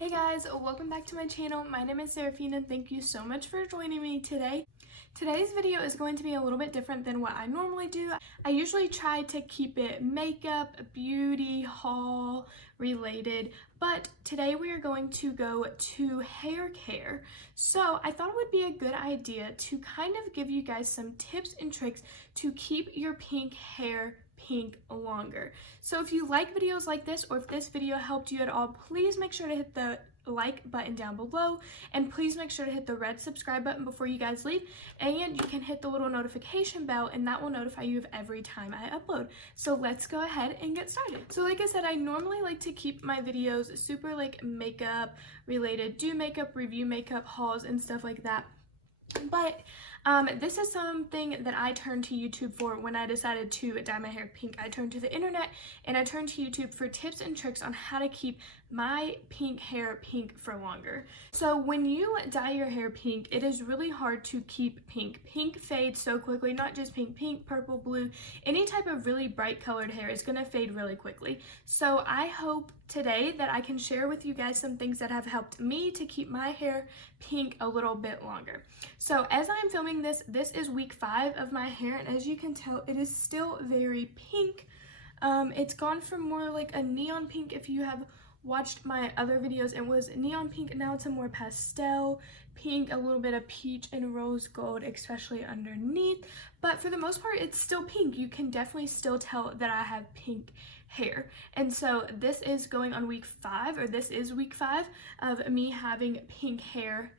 Hey guys, welcome back to my channel. My name is Seraphine and thank you so much for joining me today. Today's video is going to be a little bit different than what I normally do. I usually try to keep it makeup, beauty, haul related, but today we are going to go to hair care. So I thought it would be a good idea to kind of give you guys some tips and tricks to keep your pink hair pink longer. So if you like videos like this, or if this video helped you at all, please make sure to hit the like button down below, and please make sure to hit the red subscribe button before you guys leave, and you can hit the little notification bell and that will notify you of every time I upload. So let's go ahead and get started. So like I said, I normally like to keep my videos super like makeup related, do makeup, review makeup, hauls and stuff like that. But this is something that I turned to YouTube for when I decided to dye my hair pink. I turned to the internet and I turned to YouTube for tips and tricks on how to keep my pink hair pink for longer. So when you dye your hair pink, it is really hard to keep pink. Pink fades so quickly, not just pink, pink, purple, blue, any type of really bright colored hair is gonna fade really quickly. So I hope today that I can share with you guys some things that have helped me to keep my hair pink a little bit longer. So as I'm filming this, this is week 5 of my hair, and as you can tell, it is still very pink. It's gone from more like a neon pink. If you have watched my other videos, it was neon pink, and now it's a more pastel pink, a little bit of peach and rose gold, especially underneath. But for the most part, it's still pink. You can definitely still tell that I have pink hair. And so this is going on week 5, or this is week 5 of me having pink hair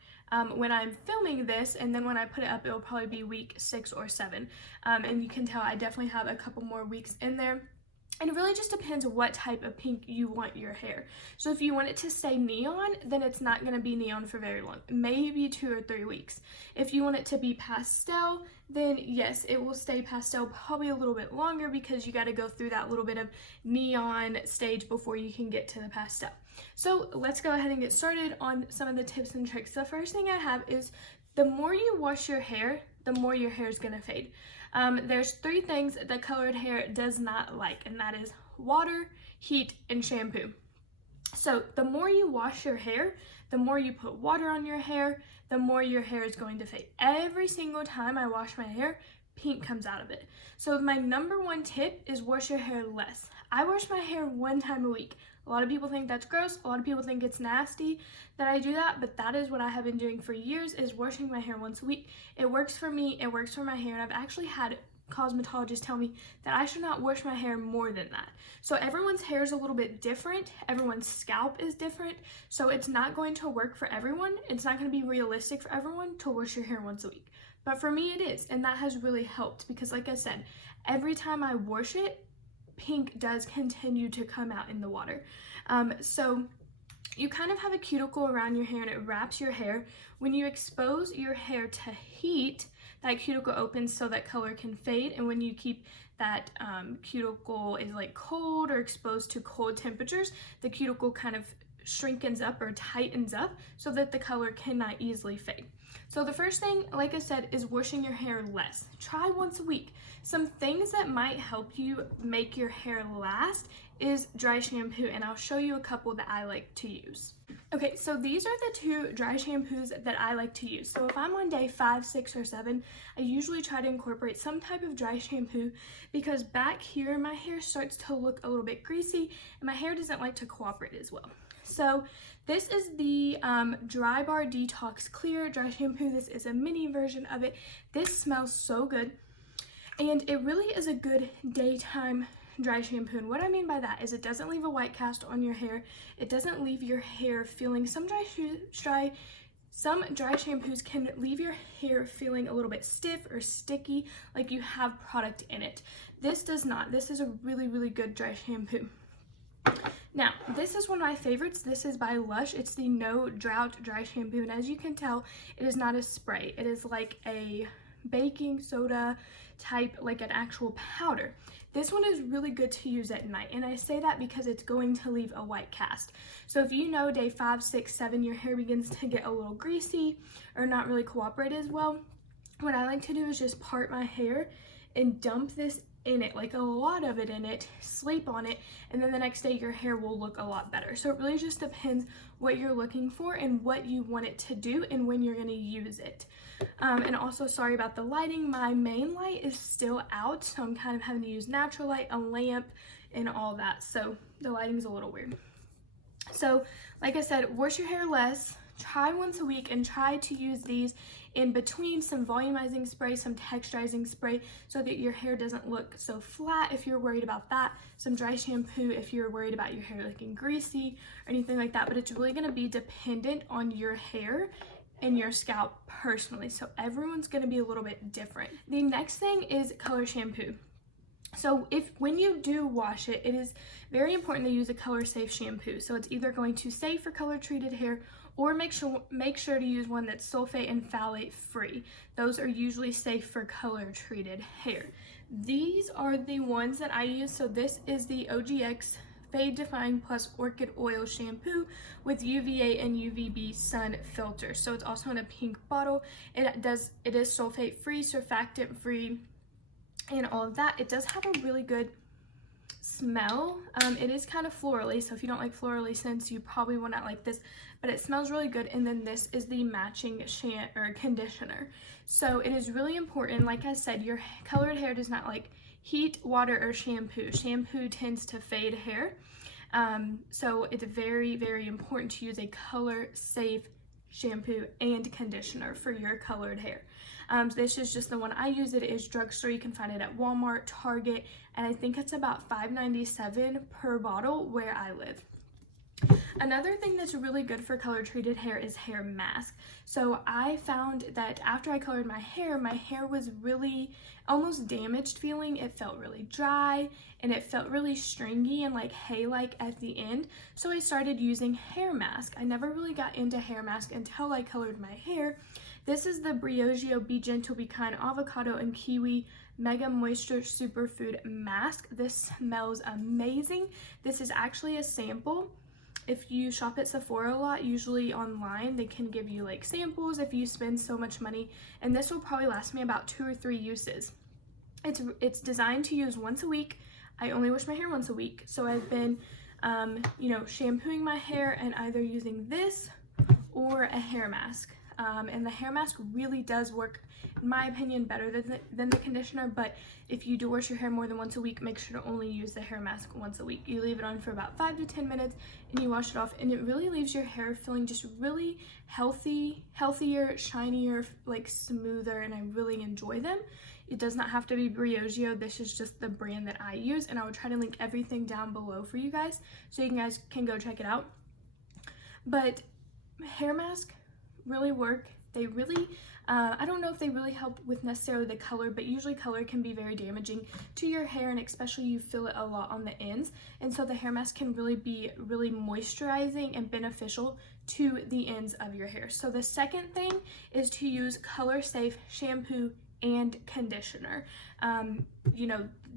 when I'm filming this, and then when I put it up, it'll probably be week 6 or 7. And you can tell I definitely have a couple more weeks in there. And it really just depends what type of pink you want your hair. So if you want it to stay neon, then it's not going to be neon for very long, maybe 2 or 3 weeks. If you want it to be pastel, then yes, it will stay pastel probably a little bit longer, because you got to go through that little bit of neon stage before you can get to the pastel. So let's go ahead and get started on some of the tips and tricks. The first thing I have is the more you wash your hair, the more your hair is going to fade. There's 3 things that colored hair does not like, and that is water, heat, and shampoo. So the more you wash your hair, the more you put water on your hair, the more your hair is going to fade. Every single time I wash my hair, pink comes out of it. So my number 1 tip is wash your hair less. I wash my hair 1 time a week. A lot of people think that's gross. A lot of people think it's nasty that I do that, but that is what I have been doing for years, is washing my hair once a week. It works for me, it works for my hair, and I've actually had cosmetologists tell me that I should not wash my hair more than that. So everyone's hair is a little bit different. Everyone's scalp is different. So it's not going to work for everyone. It's not going to be realistic for everyone to wash your hair once a week. But for me it is, and that has really helped, because like I said, every time I wash it, pink does continue to come out in the water. So you kind of have a cuticle around your hair and it wraps your hair. When you expose your hair to heat, that cuticle opens so that color can fade, and when you keep that cuticle is like cold or exposed to cold temperatures, the cuticle kind of shrinkens up or tightens up so that the color cannot easily fade. So the first thing, like I said, is washing your hair less. Try once a week. Some things that might help you make your hair last is dry shampoo, and I'll show you a couple that I like to use. Okay, so these are the 2 dry shampoos that I like to use. So if I'm on day 5, 6, or 7, I usually try to incorporate some type of dry shampoo, because back here my hair starts to look a little bit greasy and my hair doesn't like to cooperate as well. So this is the Drybar Detox Clear Dry Shampoo. This is a mini version of it. This smells so good, and it really is a good daytime dry shampoo. And what I mean by that is it doesn't leave a white cast on your hair. It doesn't leave your hair feeling, some dry shampoos can leave your hair feeling a little bit stiff or sticky, like you have product in it. This does not. This is a really, really good dry shampoo. Now, this is one of my favorites. This is by Lush. It's the No Drought Dry Shampoo, and as you can tell, it is not a spray. It is like a baking soda type, like an actual powder. This one is really good to use at night, and I say that because it's going to leave a white cast. So if you know day 5, 6, 7, your hair begins to get a little greasy or not really cooperate as well, what I like to do is just part my hair and dump this in it, like a lot of it in it, sleep on it, and then the next day your hair will look a lot better. So it really just depends what you're looking for and what you want it to do and when you're going to use it. And also, sorry about the lighting, my main light is still out, so I'm kind of having to use natural light, a lamp, and all that, so the lighting's a little weird. So like I said, wash your hair less, try once a week, and try to use these in between some volumizing spray, some texturizing spray, so that your hair doesn't look so flat if you're worried about that, some dry shampoo if you're worried about your hair looking greasy or anything like that. But it's really going to be dependent on your hair and your scalp personally, so everyone's going to be a little bit different. The next thing is color shampoo. So when you do wash it, it is very important to use a color safe shampoo. So it's either going to save for color treated hair, or make sure to use one that's sulfate and phthalate free. Those are usually safe for color treated hair. These are the ones that I use. So this is the OGX Fade Defying Plus Orchid Oil Shampoo with UVA and UVB sun filter. So it's also in a pink bottle. It is sulfate free, surfactant free, and all of that. It does have a really good smell. It is kind of florally, so if you don't like florally scents, you probably will not like this, but it smells really good. And then this is the matching conditioner. So it is really important, like I said, your colored hair does not like heat, water, or shampoo. Shampoo tends to fade hair, so it's very, very important to use a color safe shampoo and conditioner for your colored hair. This is just the one I use. It is drugstore. You can find it at Walmart, Target, and I think it's about $5.97 per bottle where I live. Another thing that's really good for color treated hair is hair mask. So I found that after I colored my hair was really almost damaged feeling. It felt really dry and it felt really stringy and like hay-like at the end. So I started using hair mask. I never really got into hair mask until I colored my hair. This is the Briogeo Be Gentle, Be Kind Avocado and Kiwi Mega Moisture Superfood Mask. This smells amazing. This is actually a sample. If you shop at Sephora a lot, usually online, they can give you like samples if you spend so much money, and this will probably last me about 2 or 3 uses. It's designed to use once a week. I only wash my hair once a week, so I've been shampooing my hair and either using this or a hair mask. And the hair mask really does work, in my opinion, better than the conditioner. But if you do wash your hair more than once a week, make sure to only use the hair mask once a week. You leave it on for about 5 to 10 minutes and you wash it off, and it really leaves your hair feeling just really healthier, shinier, like smoother, and I really enjoy them. It does not have to be Briogeo. This is just the brand that I use, and I will try to link everything down below for you guys so you guys can go check it out. But hair mask really work. They really I don't know if they really help with necessarily the color, but usually color can be very damaging to your hair, and especially you feel it a lot on the ends, and so the hair mask can really be really moisturizing and beneficial to the ends of your hair. So the second thing is to use color safe shampoo and conditioner.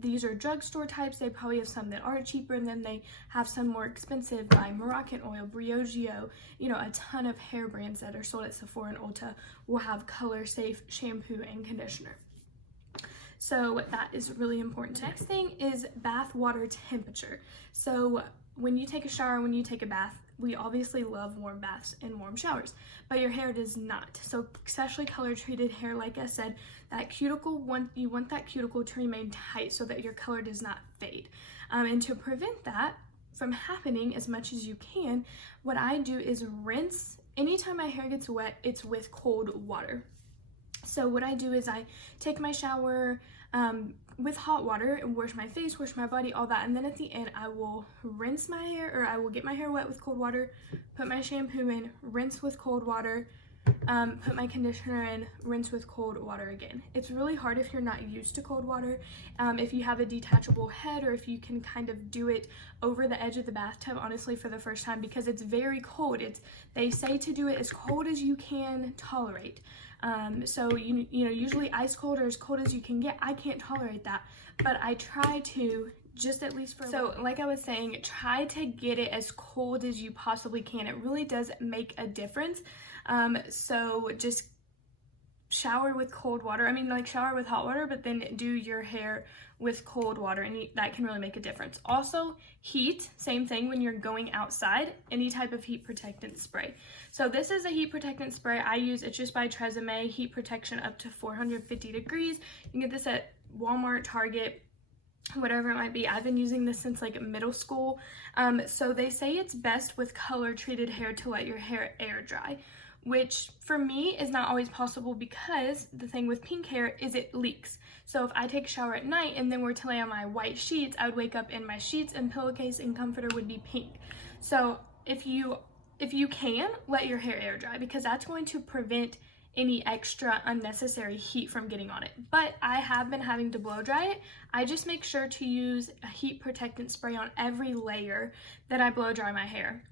These are drugstore types. They probably have some that are cheaper, and then they have some more expensive like Moroccanoil, Briogeo, a ton of hair brands that are sold at Sephora and Ulta will have color safe shampoo and conditioner. So that is really important. The next thing is bath water temperature. So when you take a shower, when you take a bath, we obviously love warm baths and warm showers, but your hair does not. So especially color treated hair, like I said, that cuticle, you want that cuticle to remain tight so that your color does not fade. And to prevent that from happening as much as you can, what I do is rinse. Anytime my hair gets wet, it's with cold water. So what I do is I take my shower with hot water and wash my face, wash my body, all that, and then at the end I will rinse my hair, or I will get my hair wet with cold water, put my shampoo in, rinse with cold water, put my conditioner in, rinse with cold water again. It's really hard if you're not used to cold water. If you have a detachable head, or if you can kind of do it over the edge of the bathtub, honestly, for the first time, because it's very cold. They say to do it as cold as you can tolerate. So usually ice cold or as cold as you can get. I can't tolerate that, but I try to, just at least for like I was saying, try to get it as cold as you possibly can. It really does make a difference. So just shower with cold water. I mean, like shower with hot water, but then do your hair with cold water, and that can really make a difference. Also, heat, same thing when you're going outside, any type of heat protectant spray. So this is a heat protectant spray I use. It's just by Tresemme, heat protection up to 450 degrees. You can get this at Walmart, Target, whatever it might be. I've been using this since like middle school. So they say it's best with color treated hair to let your hair air dry, which for me is not always possible because the thing with pink hair is it leaks. So if I take a shower at night and then were to lay on my white sheets, I would wake up and my sheets and pillowcase and comforter would be pink. So if you can, let your hair air dry, because that's going to prevent any extra unnecessary heat from getting on it. But I have been having to blow dry it. I just make sure to use a heat protectant spray on every layer that I blow dry my hair.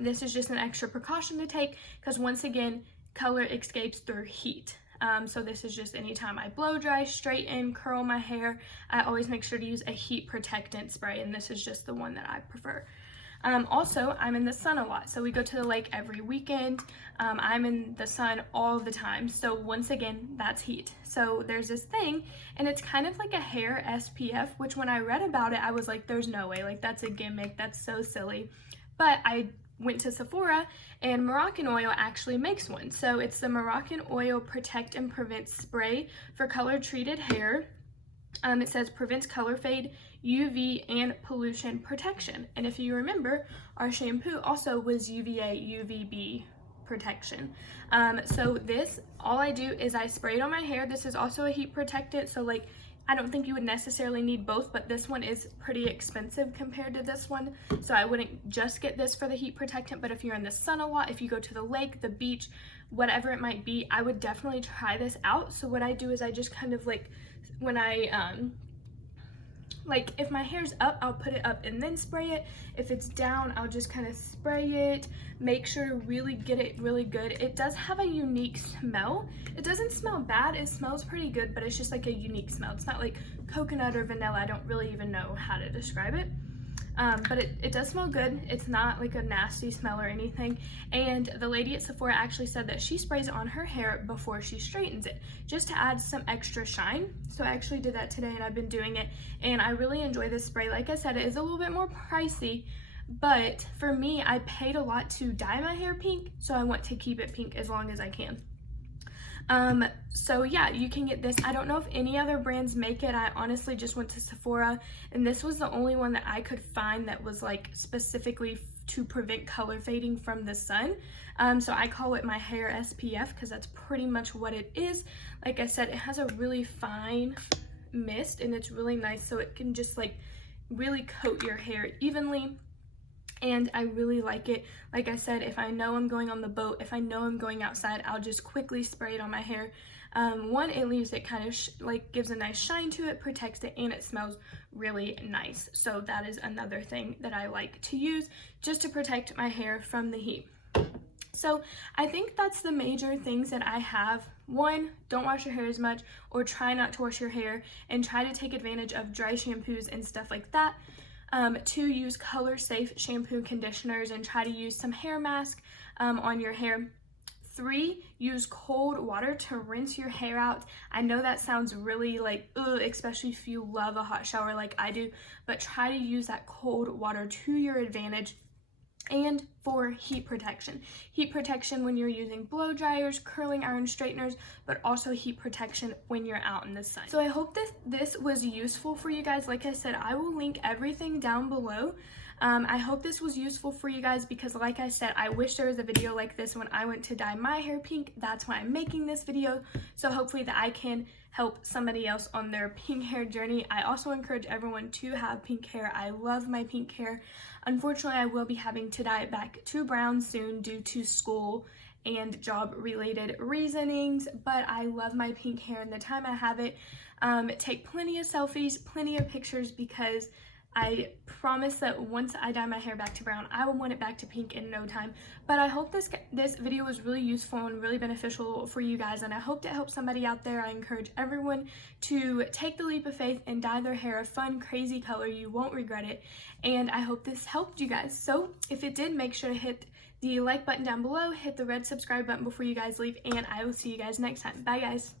This is just an extra precaution to take because, once again, color escapes through heat. So this is just anytime I blow dry, straighten, curl my hair, I always make sure to use a heat protectant spray, and this is just the one that I prefer. Also, I'm in the sun a lot, so we go to the lake every weekend. I'm in the sun all the time, so once again, that's heat. So there's this thing, and it's kind of like a hair SPF, which when I read about it, I was like, there's no way, like that's a gimmick, that's so silly. But I went to Sephora, and Moroccanoil actually makes one. So it's the Moroccanoil Protect and Prevent Spray for color treated hair. It says prevents color fade, UV, and pollution protection. And if you remember, our shampoo also was UVA, UVB protection. So this, all I do is I spray it on my hair. This is also a heat protectant, so like I don't think you would necessarily need both, but this one is pretty expensive compared to this one, so I wouldn't just get this for the heat protectant. But if you're in the sun a lot, if you go to the lake, the beach, whatever it might be, I would definitely try this out. So what I do is I just kind of like, when I like if my hair's up, I'll put it up and then spray it. If it's down, I'll just kind of spray it, make sure to really get it really good. It does have a unique smell. It doesn't smell bad, it smells pretty good, but it's just like a unique smell. It's not like coconut or vanilla. I don't really even know how to describe it. But it does smell good. It's not like a nasty smell or anything. And the lady at Sephora actually said that she sprays it on her hair before she straightens it, just to add some extra shine. So I actually did that today, and I've been doing it, and I really enjoy this spray. Like I said, it is a little bit more pricey, but for me, I paid a lot to dye my hair pink, so I want to keep it pink as long as I can. So yeah, you can get this. I don't know if any other brands make it. I honestly just went to Sephora, and this was the only one that I could find that was like specifically to prevent color fading from the sun. So I call it my hair SPF because that's pretty much what it is. Like I said, it has a really fine mist, and it's really nice, so it can just like really coat your hair evenly. And I really like it. Like I said, if I know I'm going on the boat, if I know I'm going outside, I'll just quickly spray it on my hair. One, it leaves it kind of like gives a nice shine to it, protects it, and it smells really nice. So that is another thing that I like to use just to protect my hair from the heat. So I think that's the major things that I have. One, don't wash your hair as much, or try not to wash your hair, and try to take advantage of dry shampoos and stuff like that. 2, use color safe shampoo and conditioners, and try to use some hair mask on your hair. 3, use cold water to rinse your hair out. I know that sounds really like ugh, especially if you love a hot shower like I do, but try to use that cold water to your advantage. And 4, heat protection. Heat protection when you're using blow dryers, curling iron straighteners, but also heat protection when you're out in the sun. So I hope this was useful for you guys. Like I said, I will link everything down below. I hope this was useful for you guys because, like I said, I wish there was a video like this when I went to dye my hair pink. That's why I'm making this video. So hopefully that I can help somebody else on their pink hair journey. I also encourage everyone to have pink hair. I love my pink hair. Unfortunately, I will be having to dye it back to brown soon due to school and job related reasonings, but I love my pink hair and the time I have it. Take plenty of selfies, plenty of pictures, because I promise that once I dye my hair back to brown, I will want it back to pink in no time. But I hope this video was really useful and really beneficial for you guys, and I hope to help somebody out there. I encourage everyone to take the leap of faith and dye their hair a fun, crazy color. You won't regret it, and I hope this helped you guys. So if it did, make sure to hit the like button down below, hit the red subscribe button before you guys leave, and I will see you guys next time. Bye, guys.